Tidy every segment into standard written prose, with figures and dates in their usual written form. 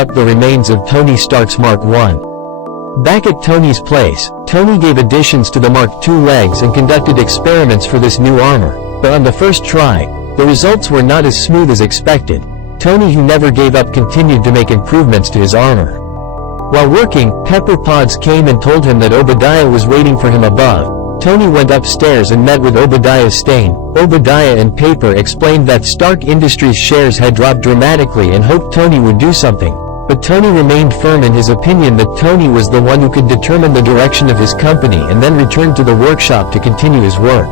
up the remains of Tony Stark's Mark I. Back at Tony's place, Tony gave additions to the Mark II legs and conducted experiments for this new armor, but on the first try, the results were not as smooth as expected. Tony, who never gave up, continued to make improvements to his armor. While working, Pepper Potts came and told him that Obadiah was waiting for him above. Tony went upstairs and met with Obadiah Stane. Obadiah and Paper explained that Stark Industries shares had dropped dramatically and hoped Tony would do something. But Tony remained firm in his opinion that Tony was the one who could determine the direction of his company, and then returned to the workshop to continue his work.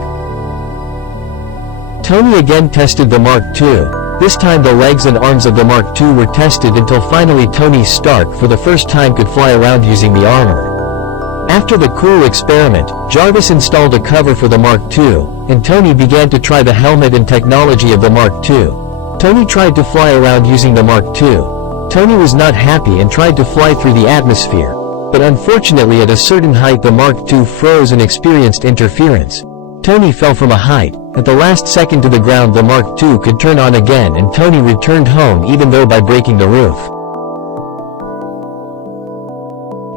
Tony again tested the Mark II. This time the legs and arms of the Mark II were tested until finally Tony Stark for the first time could fly around using the armor. After the cool experiment, Jarvis installed a cover for the Mark II, and Tony began to try the helmet and technology of the Mark II. Tony tried to fly around using the Mark II. Tony was not happy and tried to fly through the atmosphere, but unfortunately at a certain height the Mark II froze and experienced interference. Tony fell from a height. At the last second to the ground the Mark II could turn on again, and Tony returned home, even though by breaking the roof.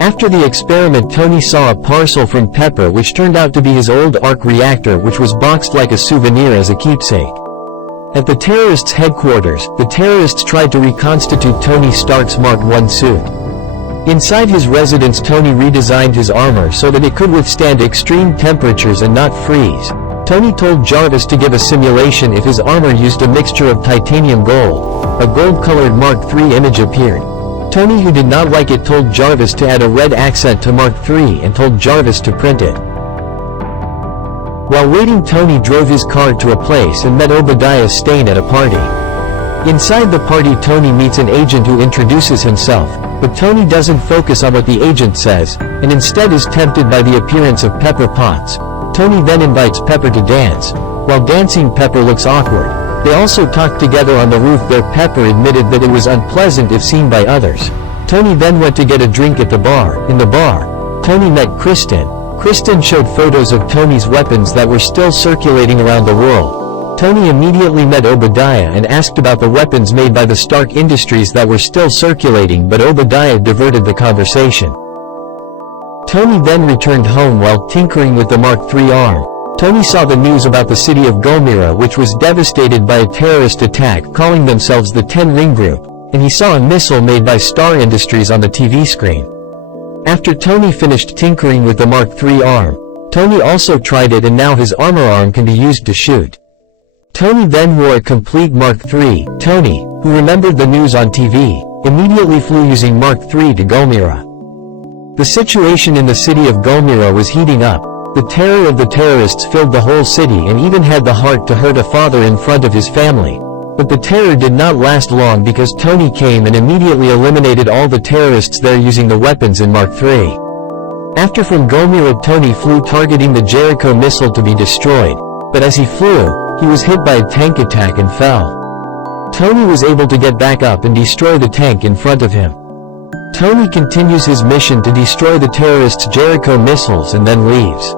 After the experiment, Tony saw a parcel from Pepper which turned out to be his old arc reactor, which was boxed like a souvenir as a keepsake. At the terrorists' headquarters, the terrorists tried to reconstitute Tony Stark's Mark I suit. Inside his residence, Tony redesigned his armor so that it could withstand extreme temperatures and not freeze. Tony told Jarvis to give a simulation if his armor used a mixture of titanium gold. A gold-colored Mark III image appeared. Tony, who did not like it, told Jarvis to add a red accent to Mark III and told Jarvis to print it. While waiting, Tony drove his car to a place and met Obadiah Stane at a party. Inside the party, Tony meets an agent who introduces himself, but Tony doesn't focus on what the agent says, and instead is tempted by the appearance of Pepper Potts. Tony then invites Pepper to dance. While dancing, Pepper looks awkward. They also talked together on the roof there. Pepper admitted that it was unpleasant if seen by others. Tony then went to get a drink at the bar. In the bar, Tony met Kristen. Kristen showed photos of Tony's weapons that were still circulating around the world. Tony immediately met Obadiah and asked about the weapons made by the Stark Industries that were still circulating, but Obadiah diverted the conversation. Tony then returned home while tinkering with the Mark III arm. Tony saw the news about the city of Gomera, which was devastated by a terrorist attack calling themselves the 10 Ring Group, and he saw a missile made by Star Industries on the TV screen. After Tony finished tinkering with the Mark III arm, Tony also tried it, and now his armor arm can be used to shoot. Tony then wore a complete Mark III. Tony, who remembered the news on TV, immediately flew using Mark III to Gomera. The situation in the city of Gomera was heating up. The terror of the terrorists filled the whole city and even had the heart to hurt a father in front of his family. But the terror did not last long, because Tony came and immediately eliminated all the terrorists there using the weapons in Mark III. After from Gomera, Tony flew targeting the Jericho missile to be destroyed, but as he flew, he was hit by a tank attack and fell. Tony was able to get back up and destroy the tank in front of him. Tony continues his mission to destroy the terrorists' Jericho missiles and then leaves.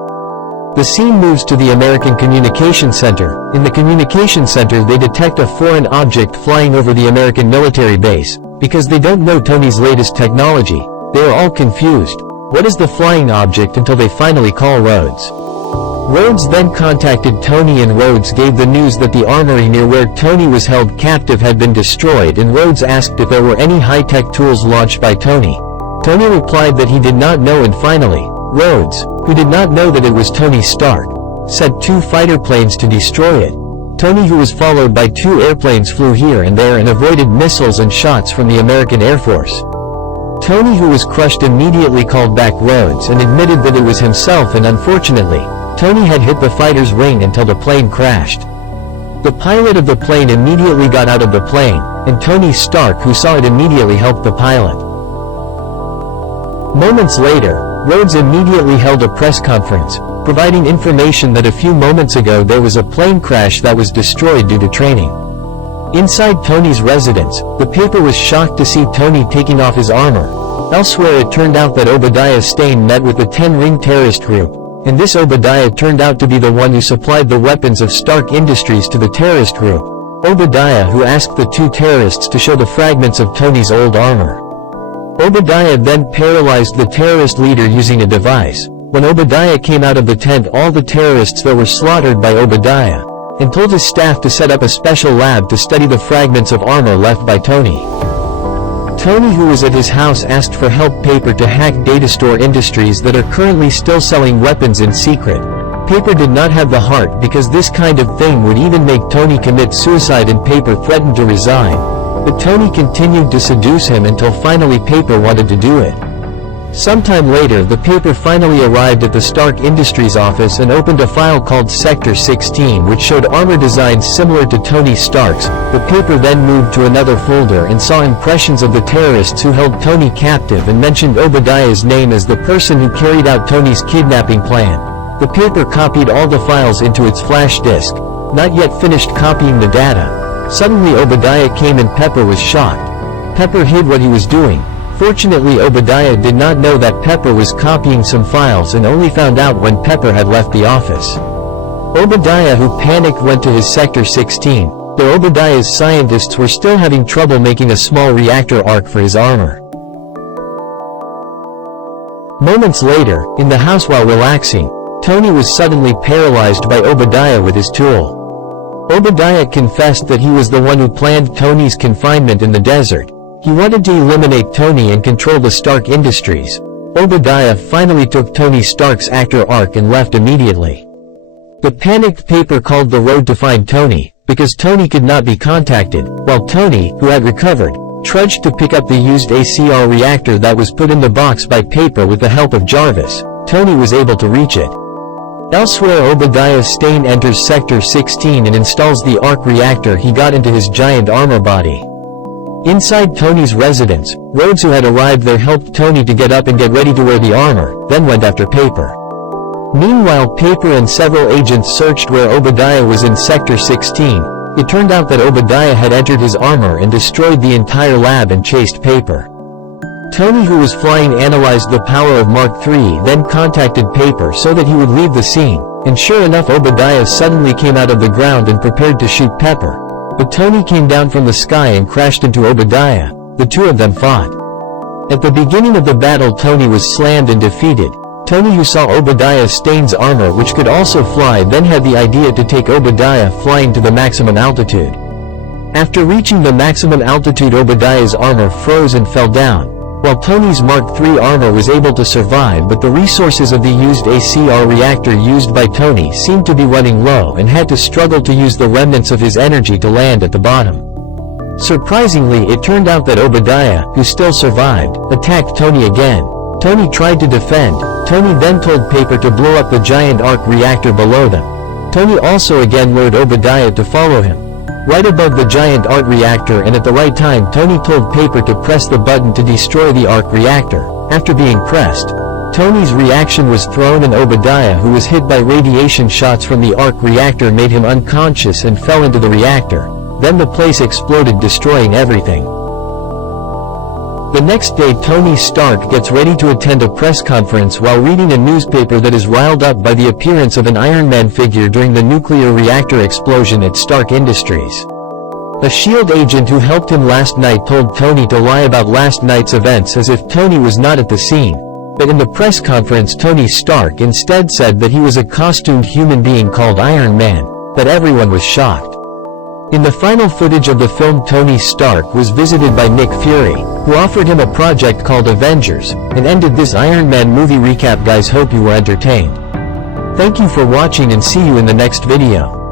The scene moves to the American Communication Center. In the Communication Center, they detect a foreign object flying over the American military base. Because they don't know Tony's latest technology, they are all confused. What is the flying object until they finally call Rhodes. Rhodes then contacted Tony, and Rhodes gave the news that the armory near where Tony was held captive had been destroyed, and Rhodes asked if there were any high-tech tools launched by Tony. Tony replied that he did not know, and finally, Rhodes, who did not know that it was Tony Stark, sent 2 fighter planes to destroy it. Tony, who was followed by 2 airplanes, flew here and there and avoided missiles and shots from the American Air Force. Tony, who was crushed, immediately called back Rhodes and admitted that it was himself, and unfortunately, Tony had hit the fighter's wing until the plane crashed. The pilot of the plane immediately got out of the plane, and Tony Stark, who saw it, immediately helped the pilot. Moments later, Rhodes immediately held a press conference, providing information that a few moments ago there was a plane crash that was destroyed due to training. Inside Tony's residence, the paper was shocked to see Tony taking off his armor. Elsewhere, it turned out that Obadiah Stane met with the 10 Ring terrorist group, and this Obadiah turned out to be the one who supplied the weapons of Stark Industries to the terrorist group. Obadiah, who asked the 2 terrorists to show the fragments of Tony's old armor. Obadiah then paralyzed the terrorist leader using a device. When Obadiah came out of the tent, all the terrorists that were slaughtered by Obadiah, and told his staff to set up a special lab to study the fragments of armor left by Tony. Tony, who was at his house, asked for help Paper to hack Datastore Industries that are currently still selling weapons in secret. Paper did not have the heart because this kind of thing would even make Tony commit suicide, and Paper threatened to resign. But Tony continued to seduce him until finally Paper wanted to do it. Sometime later, the Paper finally arrived at the Stark Industries office and opened a file called Sector 16 which showed armor designs similar to Tony Stark's. The Paper then moved to another folder and saw impressions of the terrorists who held Tony captive and mentioned Obadiah's name as the person who carried out Tony's kidnapping plan. The Paper copied all the files into its flash disk, not yet finished copying the data. Suddenly Obadiah came and Pepper was shocked. Pepper hid what he was doing. Fortunately, Obadiah did not know that Pepper was copying some files and only found out when Pepper had left the office. Obadiah, who panicked, went to his Sector 16, though Obadiah's scientists were still having trouble making a small reactor arc for his armor. Moments later, in the house while relaxing, Tony was suddenly paralyzed by Obadiah with his tool. Obadiah confessed that he was the one who planned Tony's confinement in the desert. He wanted to eliminate Tony and control the Stark Industries. Obadiah finally took Tony Stark's actor arc and left immediately. The panicked Paper called the road to find Tony, because Tony could not be contacted, while Tony, who had recovered, trudged to pick up the used ACR reactor that was put in the box by Paper with the help of Jarvis. Tony was able to reach it. Elsewhere, Obadiah Stane enters Sector 16 and installs the arc reactor he got into his giant armor body. Inside Tony's residence, Rhodes, who had arrived there, helped Tony to get up and get ready to wear the armor, then went after Paper. Meanwhile, Paper and several agents searched where Obadiah was in Sector 16. It turned out that Obadiah had entered his armor and destroyed the entire lab and chased Paper. Tony, who was flying, analyzed the power of Mark III, then contacted Paper so that he would leave the scene, and sure enough, Obadiah suddenly came out of the ground and prepared to shoot Pepper. But Tony came down from the sky and crashed into Obadiah. The two of them fought. At the beginning of the battle, Tony was slammed and defeated. Tony, who saw Obadiah Stane's armor, which could also fly, then had the idea to take Obadiah flying to the maximum altitude. After reaching the maximum altitude, Obadiah's armor froze and fell down, while Tony's Mark III armor was able to survive, but the resources of the used ACR reactor used by Tony seemed to be running low and had to struggle to use the remnants of his energy to land at the bottom. Surprisingly, it turned out that Obadiah, who still survived, attacked Tony again. Tony tried to defend. Tony then told Paper to blow up the giant arc reactor below them. Tony also again lured Obadiah to follow him. Right above the giant arc reactor, and at the right time, Tony told Paper to press the button to destroy the arc reactor. After being pressed, Tony's reaction was thrown, and Obadiah, who was hit by radiation shots from the arc reactor, made him unconscious and fell into the reactor. Then the place exploded, destroying everything. The next day, Tony Stark gets ready to attend a press conference while reading a newspaper that is riled up by the appearance of an Ironman figure during the nuclear reactor explosion at Stark Industries. A SHIELD agent who helped him last night told Tony to lie about last night's events as if Tony was not at the scene. But in the press conference, Tony Stark instead said that he was a costumed human being called Iron Man. That everyone was shocked. In the final footage of the film, Tony Stark was visited by Nick Fury, who offered him a project called Avengers, and ended this Iron Man movie recap. Guys, hope you were entertained. Thank you for watching and see you in the next video.